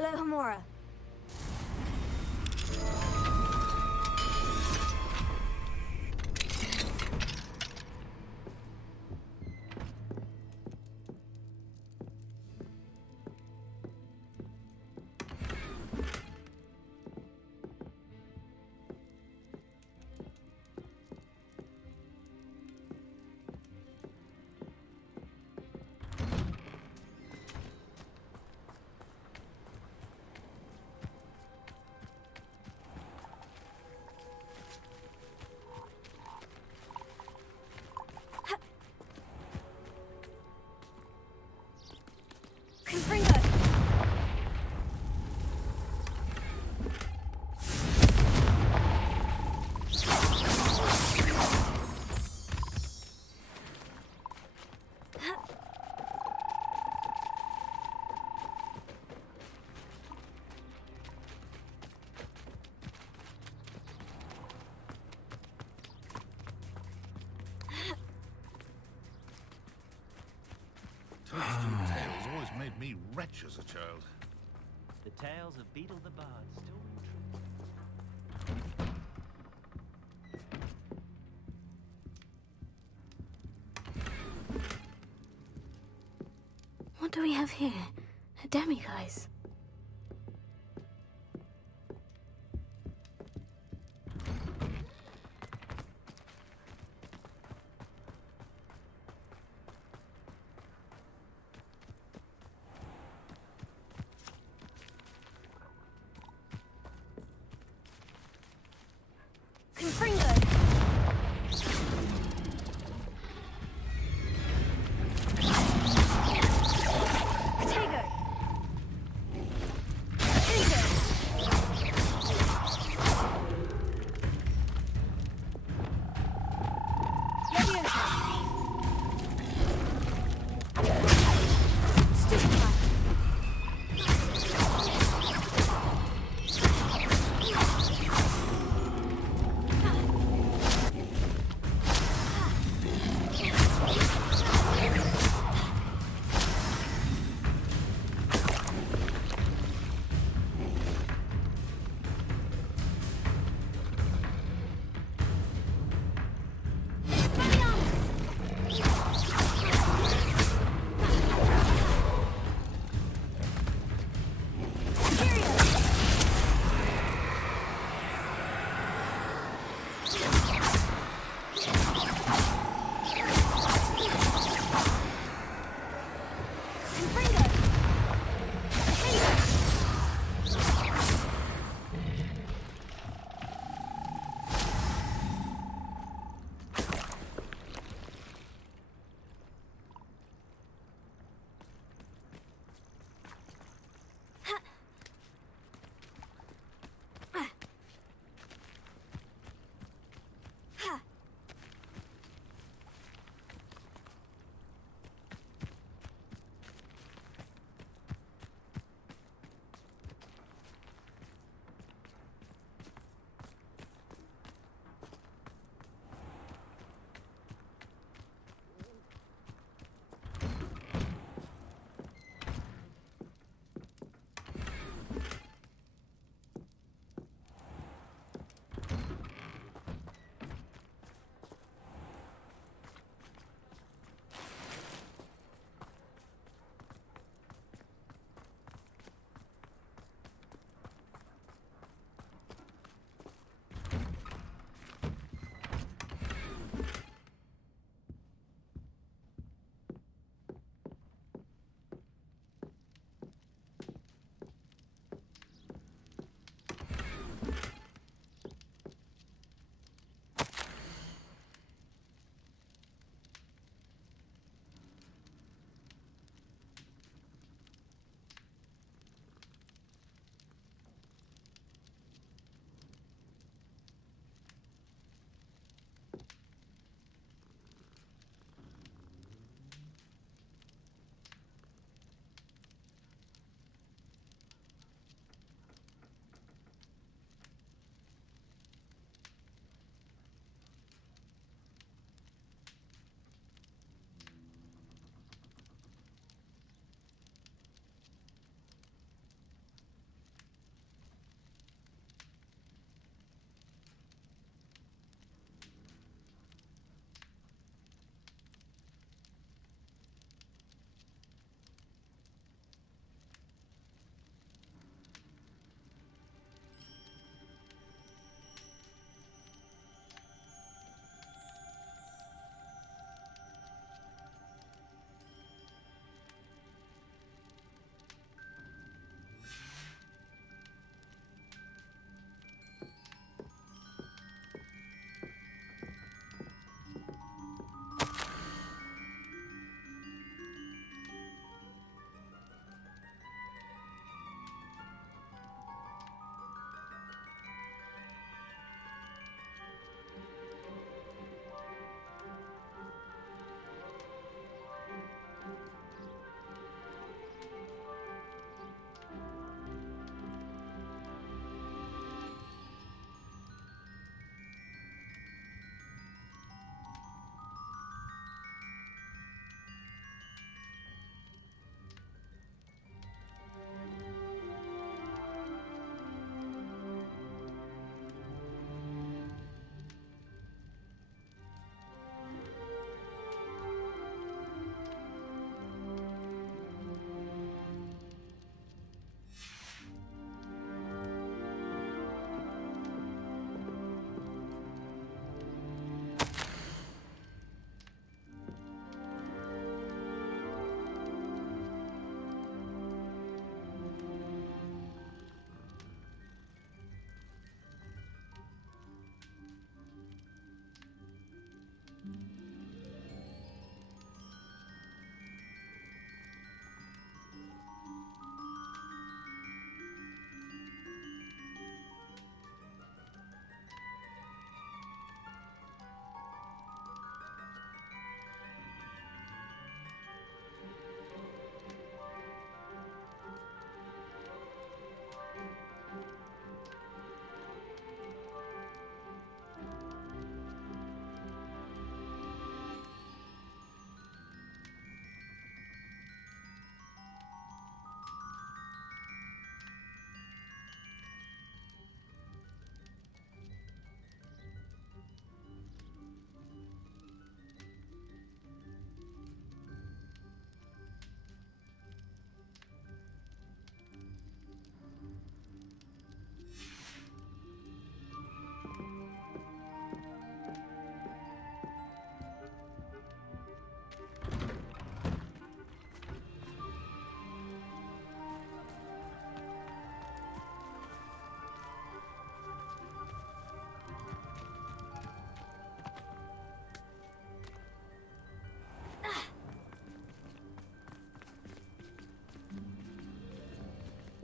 Alohomora. Toadstool tales always made me wretch as a child. The tales of Beetle the Bard still ring true. What do we have here? A demiguise.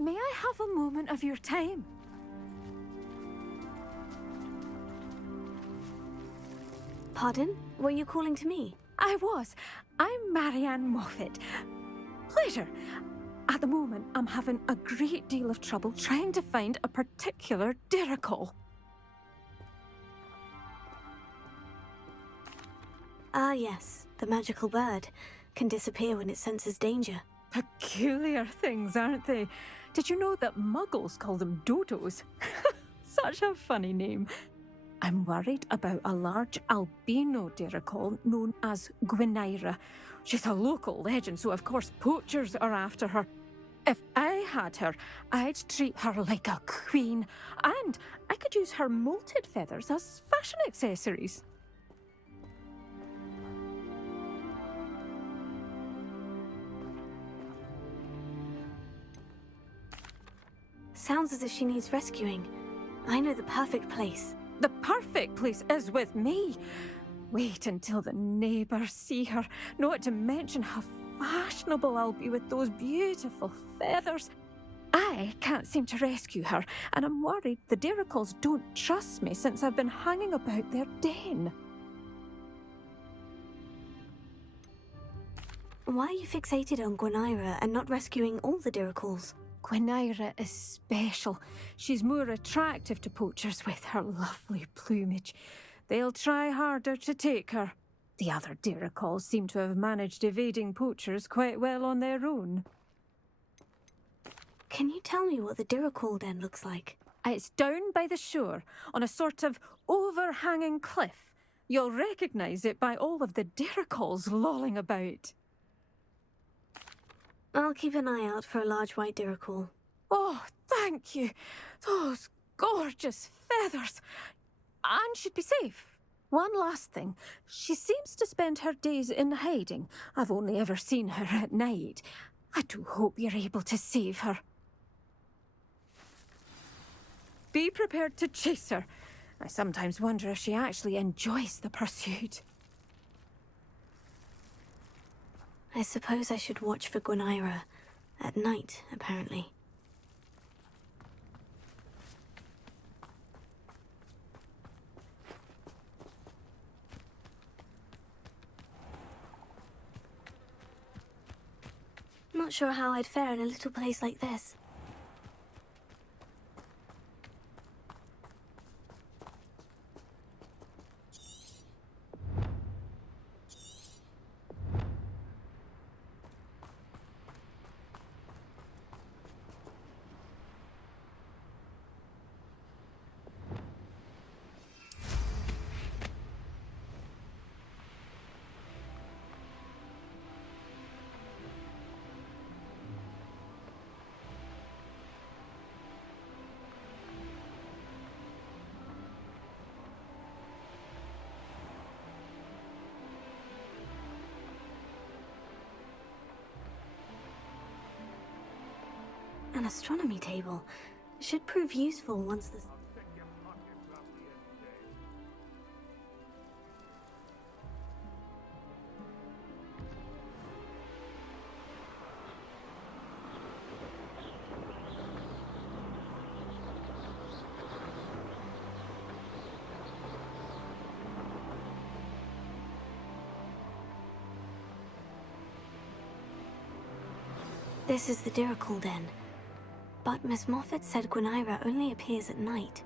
May I have a moment of your time? Pardon? Were you calling to me? I was. I'm Marianne Moffat. Pleasure. At the moment, I'm having a great deal of trouble trying to find a particular Diricol. Ah, yes. The magical bird. Can disappear when it senses danger. Peculiar things, aren't they? Did you know that Muggles call them dodos? Such a funny name. I'm worried about a large albino Diricol known as Gwynaira. She's a local legend, so of course poachers are after her. If I had her, I'd treat her like a queen, and I could use her molted feathers as fashion accessories. Sounds as if she needs rescuing. I know the perfect place. The perfect place is with me. Wait until the neighbours see her, not to mention how fashionable I'll be with those beautiful feathers. I can't seem to rescue her, and I'm worried the Diricols don't trust me since I've been hanging about their den. Why are you fixated on Gwynaira and not rescuing all the Diricols? Gwynaira is special. She's more attractive to poachers with her lovely plumage. They'll try harder to take her. The other Diricols seem to have managed evading poachers quite well on their own. Can you tell me what the Diricol den looks like? It's down by the shore, on a sort of overhanging cliff. You'll recognise it by all of the Diricols lolling about. I'll keep an eye out for a large white Diricol. Oh, thank you. Those gorgeous feathers. And she'd be safe. One last thing. She seems to spend her days in hiding. I've only ever seen her at night. I do hope you're able to save her. Be prepared to chase her. I sometimes wonder if she actually enjoys the pursuit. I suppose I should watch for Gwynaira. At night, apparently. Not sure how I'd fare in a little place like this. An astronomy table. Should prove useful once the... This is the Diricol den. But Miss Moffat said Gwynaira only appears at night.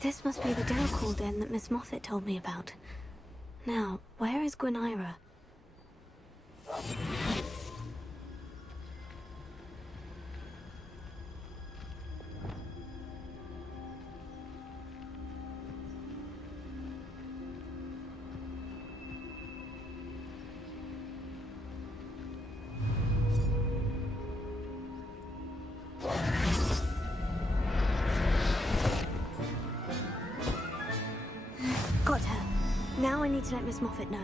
This must be the Diricol den that Miss Moffat told me about. Now, where is Gwynaira? need to let Miss Moffat know.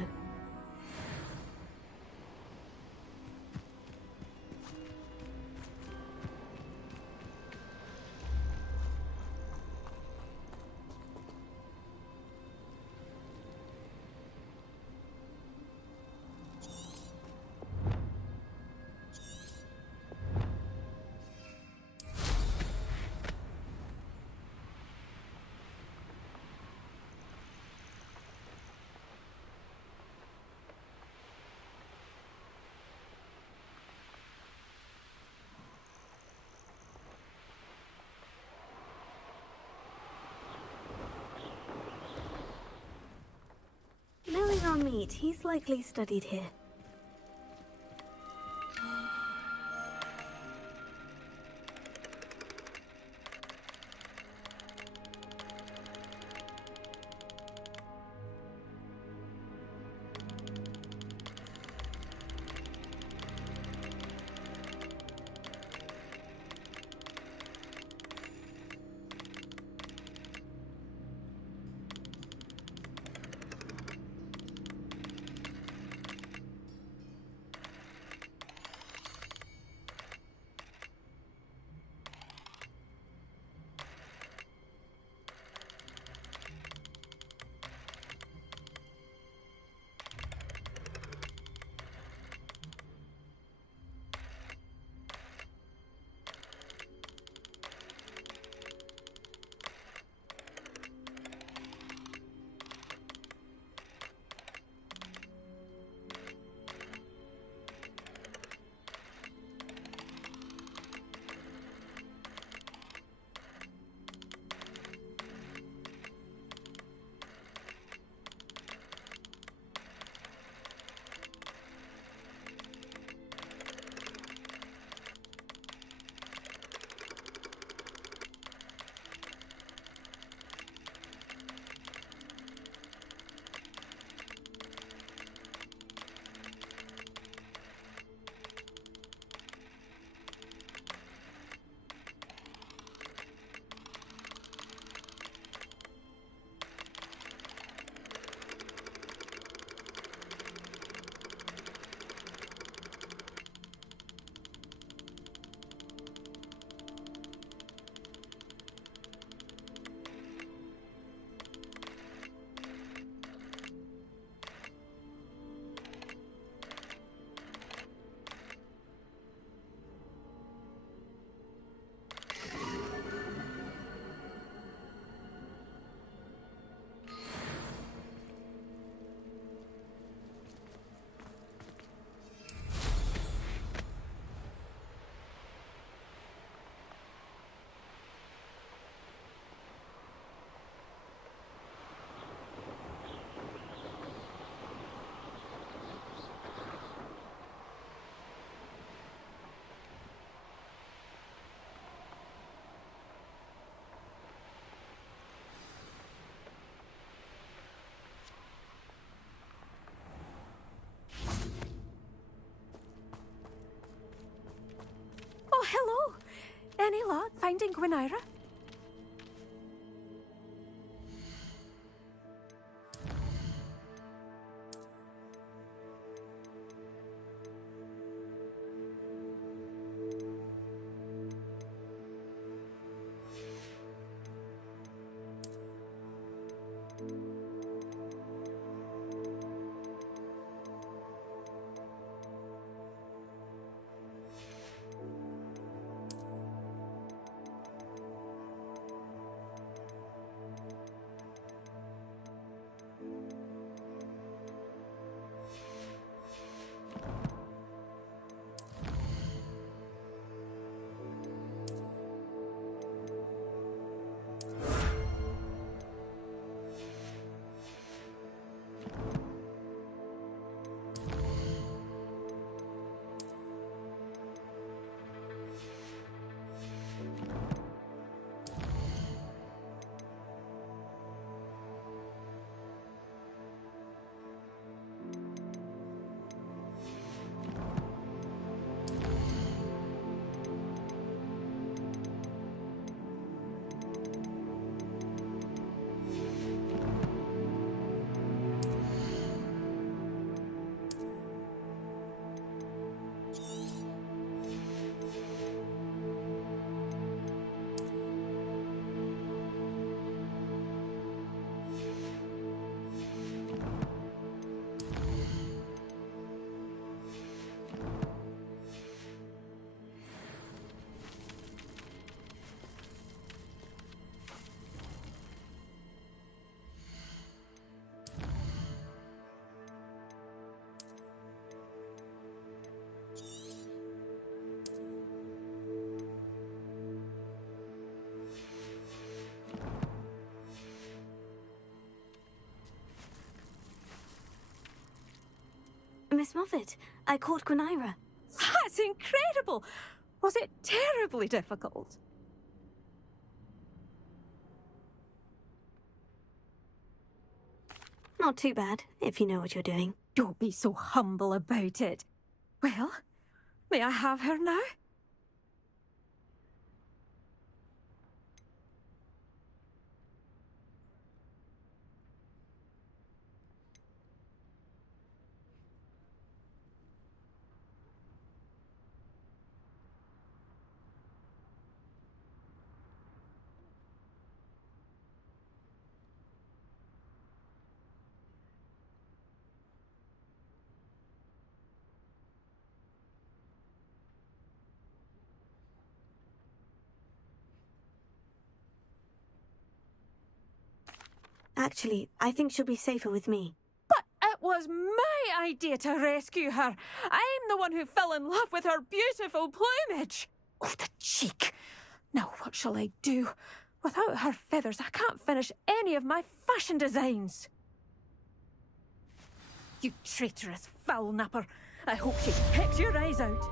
Knowing our meat, he's likely studied here. Oh, hello! Any luck finding Gwynaira? Miss Moffat, I caught Quinaira. That's incredible! Was it terribly difficult? Not too bad, if you know what you're doing. Don't be so humble about it. Well, may I have her now? Actually, I think she'll be safer with me. But it was my idea to rescue her. I'm the one who fell in love with her beautiful plumage. Oh, the cheek. Now what shall I do? Without her feathers, I can't finish any of my fashion designs. You traitorous foul napper. I hope she pecks your eyes out.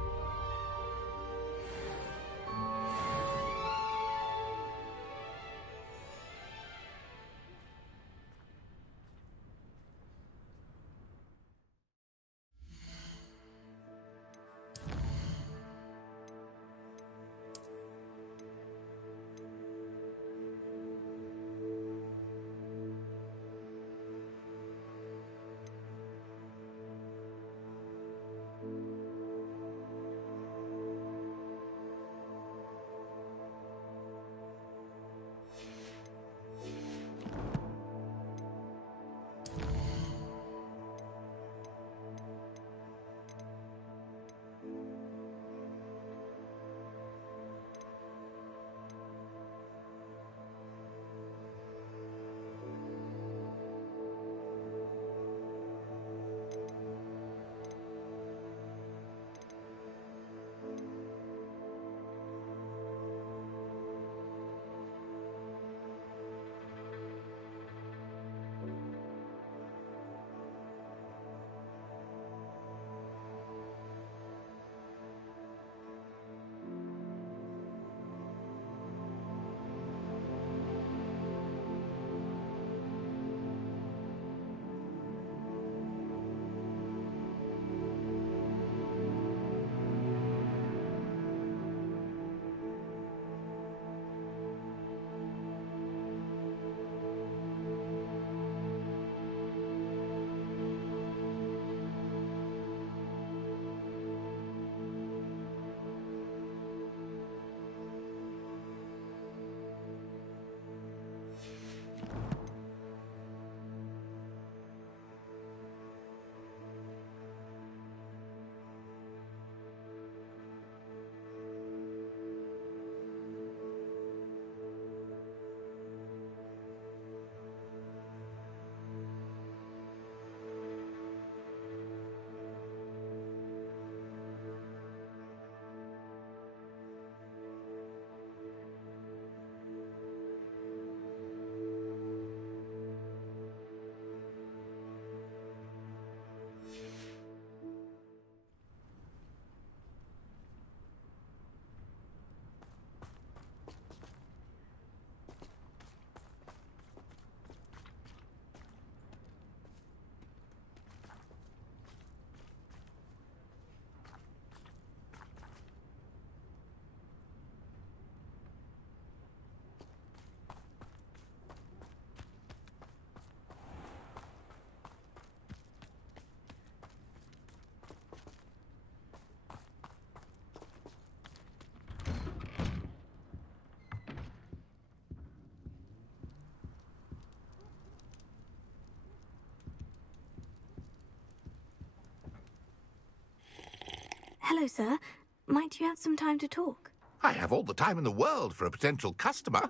Hello, sir. Might you have some time to talk? I have all the time in the world for a potential customer.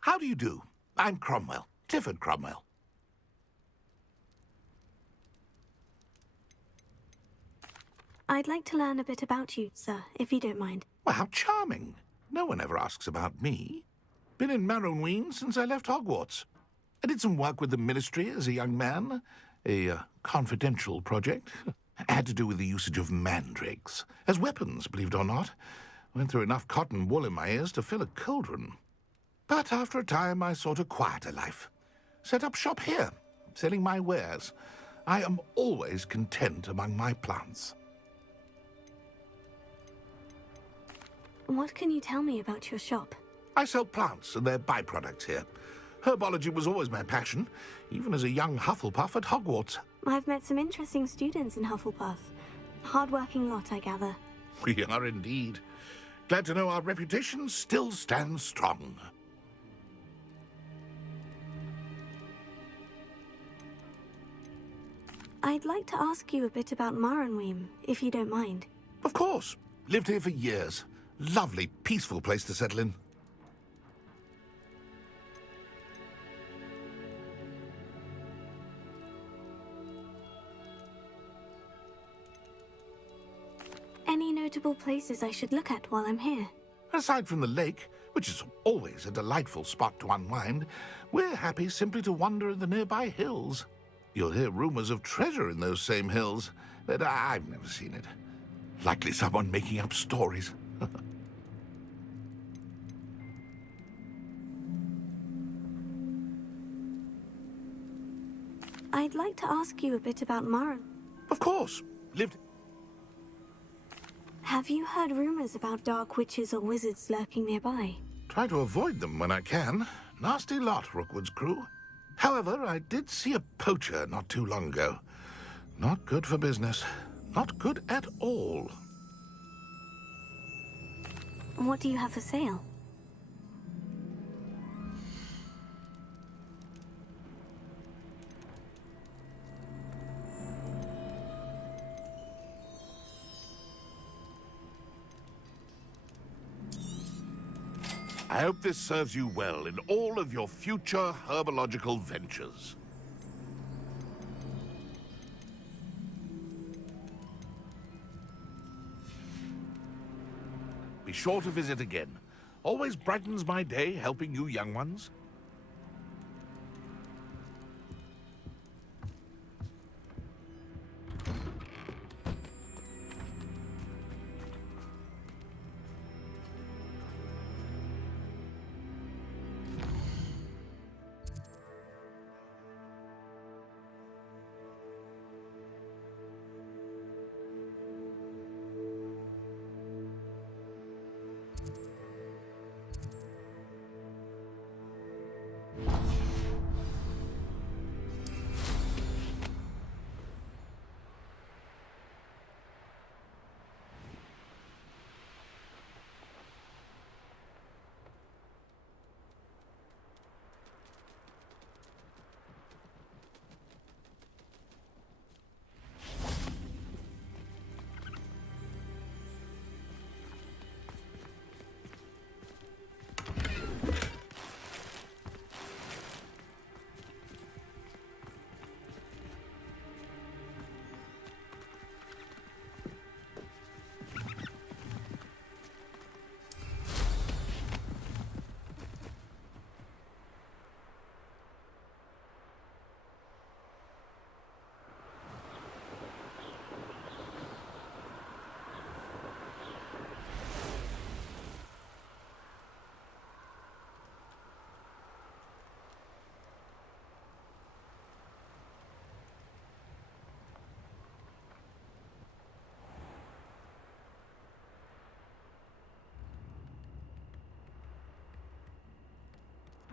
How do you do? I'm Cromwell, Clifford Cromwell. I'd like to learn a bit about you, sir, if you don't mind. Well, how charming. No one ever asks about me. Been in Marrowween since I left Hogwarts. I did some work with the Ministry as a young man. A confidential project. Had to do with the usage of mandrakes as weapons, believe it or not. Went through enough cotton wool in my ears to fill a cauldron. But after a time, I sought a quieter life. Set up shop here, selling my wares. I am always content among my plants. What can you tell me about your shop? I sell plants and their byproducts here. Herbology was always my passion, even as a young Hufflepuff at Hogwarts. I've met some interesting students in Hufflepuff. Hard-working lot, I gather. We are indeed. Glad to know our reputation still stands strong. I'd like to ask you a bit about Maranweem, if you don't mind. Of course. Lived here for years. Lovely, peaceful place to settle in. Any notable places I should look at while I'm here? Aside from the lake, which is always a delightful spot to unwind, we're happy simply to wander in the nearby hills. You'll hear rumors of treasure in those same hills, but I've never seen it. Likely someone making up stories. I'd like to ask you a bit about Maran. Of course. Lived... Have you heard rumors about dark witches or wizards lurking nearby? Try to avoid them when I can. Nasty lot, Rookwood's crew. However, I did see a poacher not too long ago. Not good for business. Not good at all. What do you have for sale? I hope this serves you well in all of your future herbological ventures. Be sure to visit again. Always brightens my day helping you young ones.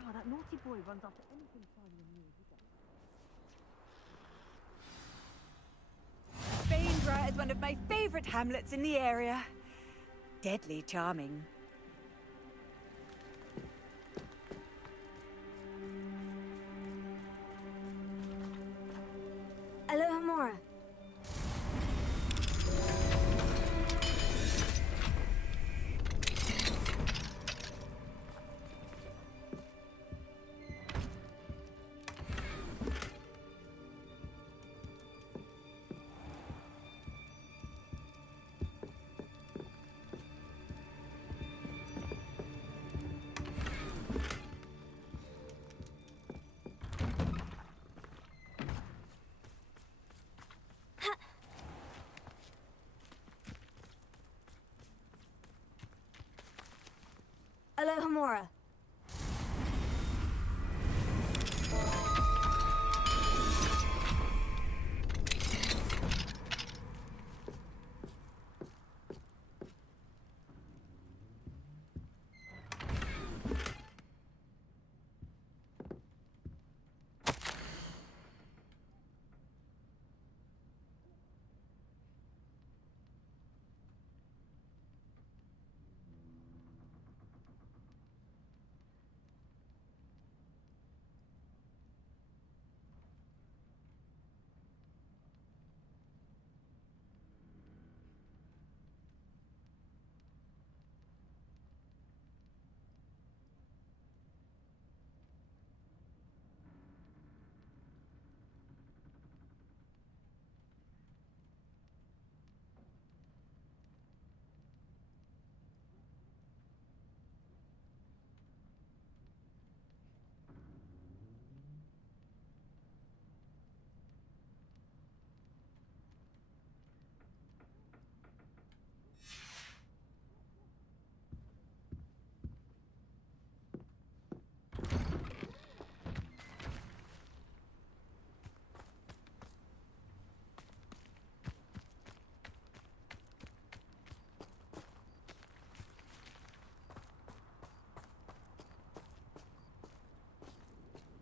Oh, that naughty boy runs after anything fun and new, he does. Bainborough is one of my favourite hamlets in the area. Deadly charming. Aloha Mora. Hamura.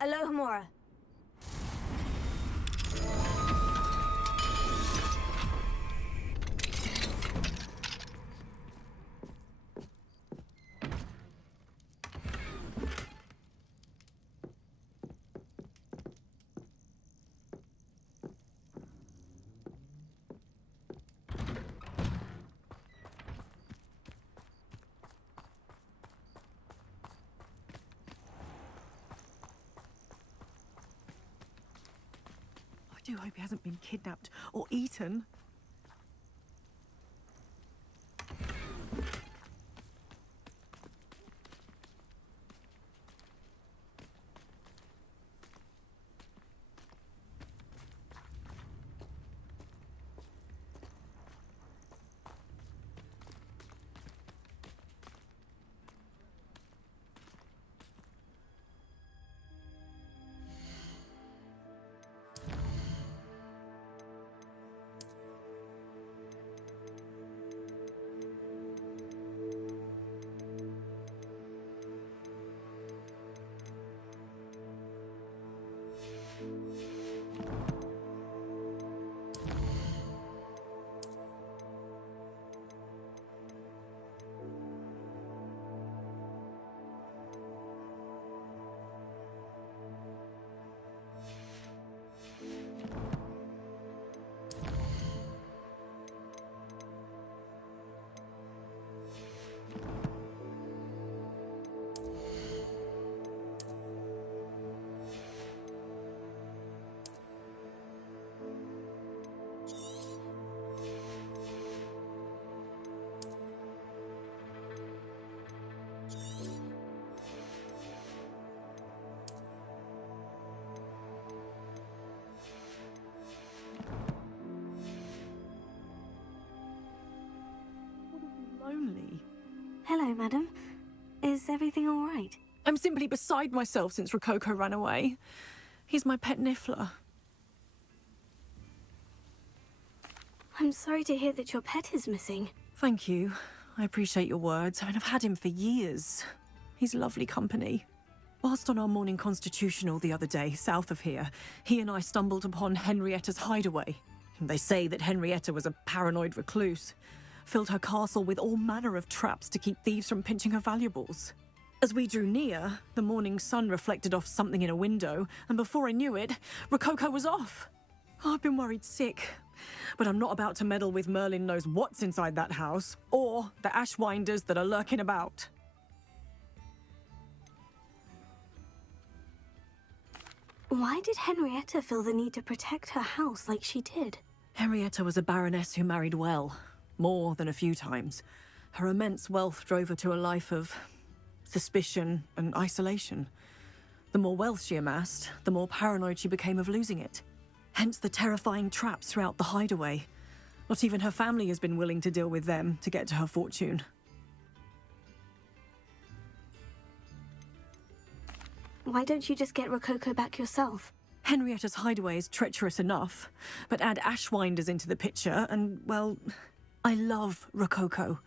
Alohomora. I do hope he hasn't been kidnapped or eaten. Lonely. Hello, madam. Is everything all right? I'm simply beside myself since Rococo ran away. He's my pet niffler. I'm sorry to hear that your pet is missing. Thank you. I appreciate your words. I mean, I've had him for years. He's lovely company. Whilst on our morning constitutional the other day, south of here, he and I stumbled upon Henrietta's hideaway. They say that Henrietta was a paranoid recluse, filled her castle with all manner of traps to keep thieves from pinching her valuables. As we drew near, the morning sun reflected off something in a window, and before I knew it, Rococo was off. Oh, I've been worried sick, but I'm not about to meddle with Merlin knows what's inside that house, or the ashwinders that are lurking about. Why did Henrietta feel the need to protect her house like she did? Henrietta was a baroness who married well, more than a few times. Her immense wealth drove her to a life of suspicion and isolation. The more wealth she amassed, the more paranoid she became of losing it. Hence the terrifying traps throughout the hideaway. Not even her family has been willing to deal with them to get to her fortune. Why don't you just get Rococo back yourself? Henrietta's hideaway is treacherous enough, but add Ashwinders into the picture and, well, I love Rococo,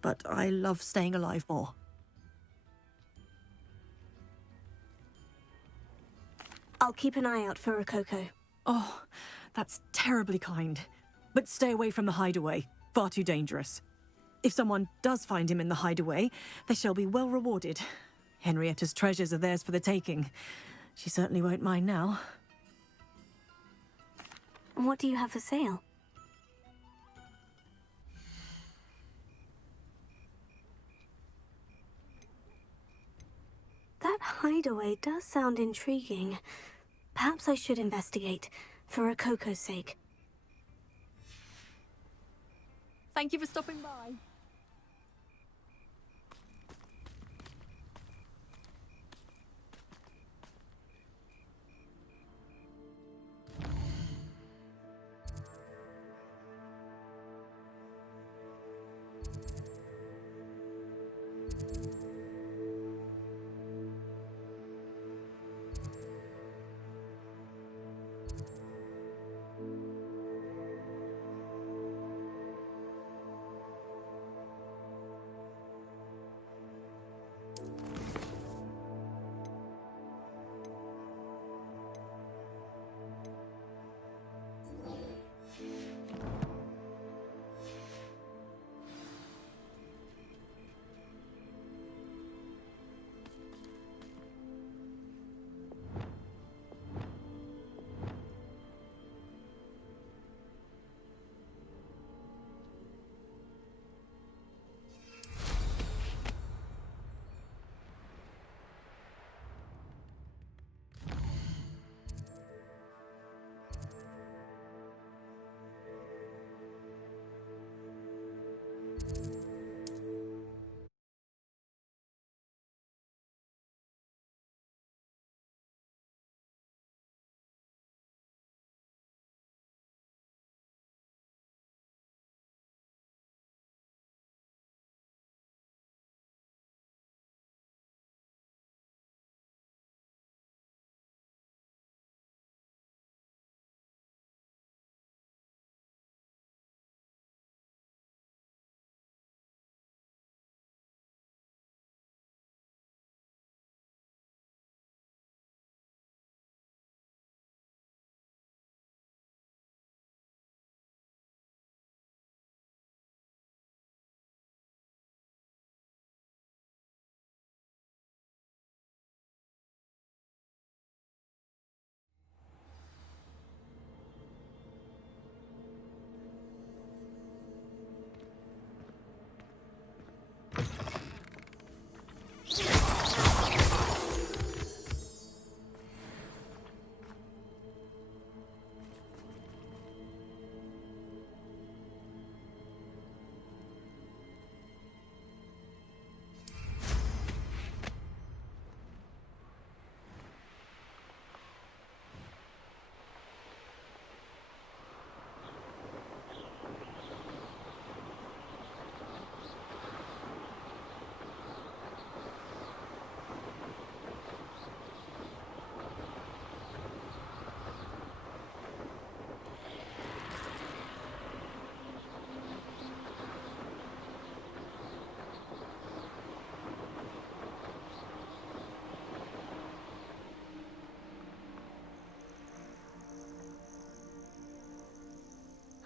but I love staying alive more. I'll keep an eye out for Rococo. Oh, that's terribly kind. But stay away from the hideaway. Far too dangerous. If someone does find him in the hideaway, they shall be well rewarded. Henrietta's treasures are theirs for the taking. She certainly won't mind now. What do you have for sale? That hideaway does sound intriguing. Perhaps I should investigate, for Rococo's sake. Thank you for stopping by.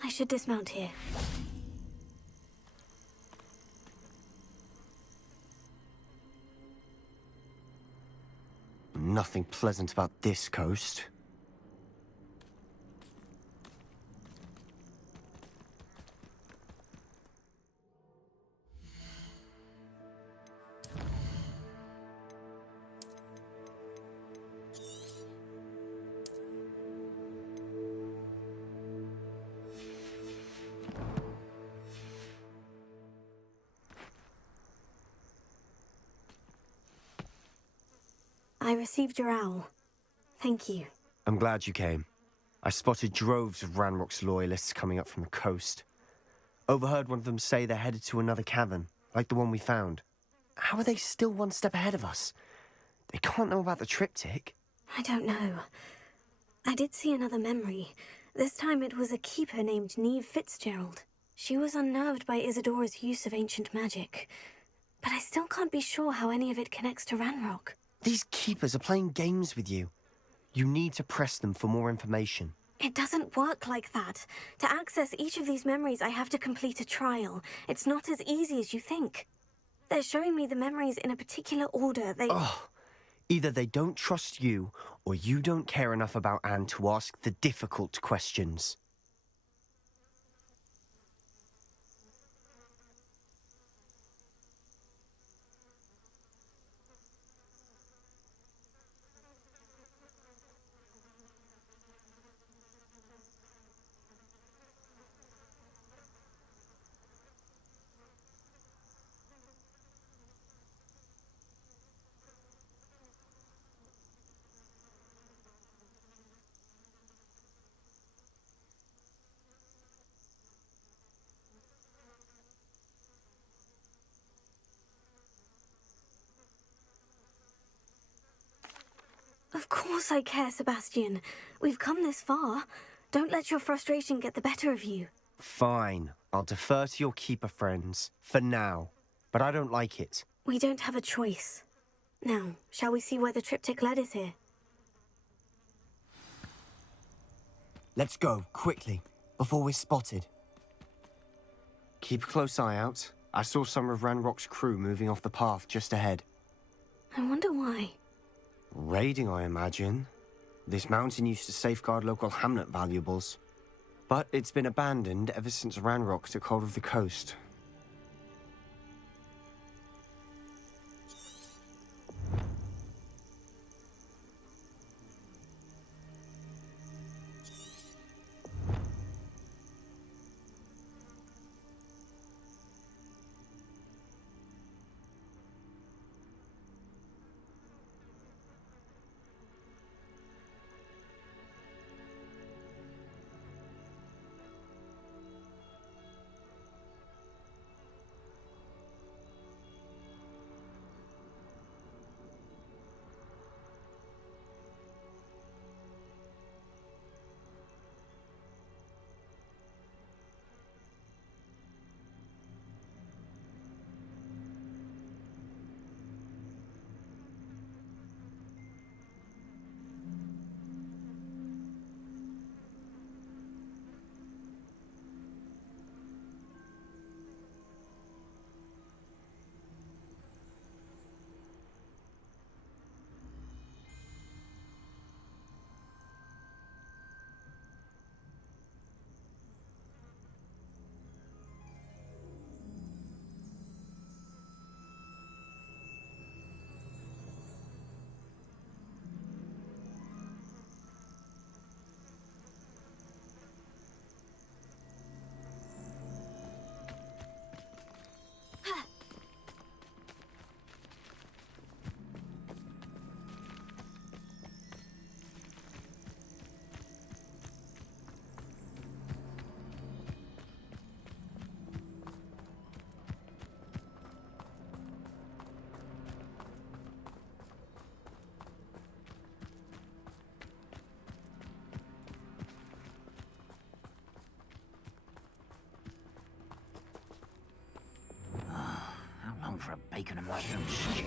I should dismount here. Nothing pleasant about this coast. I received your owl. Thank you. I'm glad you came. I spotted droves of Ranrock's loyalists coming up from the coast. Overheard one of them say they're headed to another cavern, like the one we found. How are they still one step ahead of us? They can't know about the triptych. I don't know. I did see another memory. This time it was a keeper named Neve Fitzgerald. She was unnerved by Isadora's use of ancient magic. But I still can't be sure how any of it connects to Ranrock. These keepers are playing games with you. You need to press them for more information. It doesn't work like that. To access each of these memories, I have to complete a trial. It's not as easy as you think. They're showing me the memories in a particular order. Ugh. Either they don't trust you, or you don't care enough about Anne to ask the difficult questions. Of course I care, Sebastian. We've come this far. Don't let your frustration get the better of you. Fine. I'll defer to your keeper friends, for now. But I don't like it. We don't have a choice. Now, shall we see where the triptych led us here? Let's go, quickly, before we're spotted. Keep a close eye out. I saw some of Ranrock's crew moving off the path just ahead. I wonder why. Raiding, I imagine. This mountain used to safeguard local hamlet valuables. But it's been abandoned ever since Ranrock took hold of the coast. How long for a bacon and mushroom stew?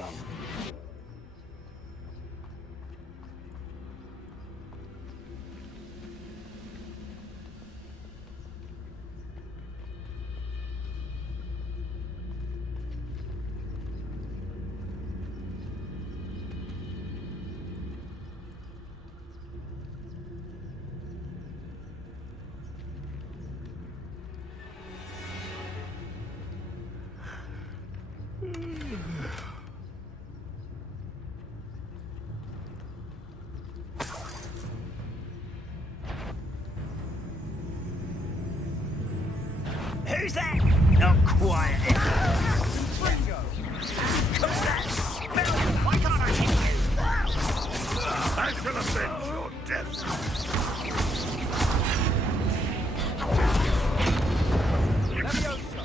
Who's that? Not quiet. Comes that spell? Why can't I hit you? I shall avenge your death. Levioso!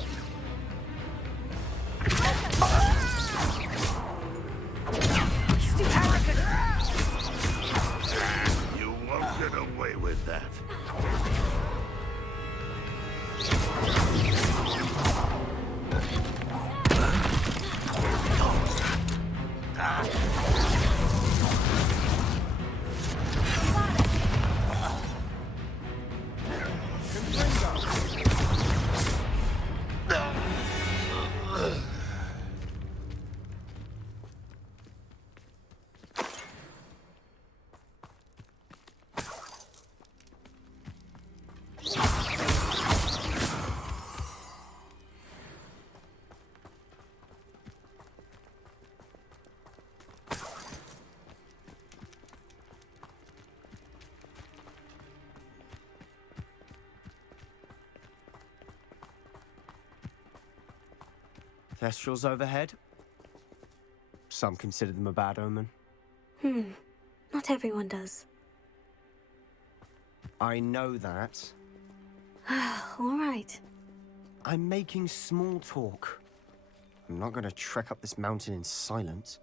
Kestrels overhead. Some consider them a bad omen. Not everyone does. I know that. All right. I'm making small talk. I'm not going to trek up this mountain in silence.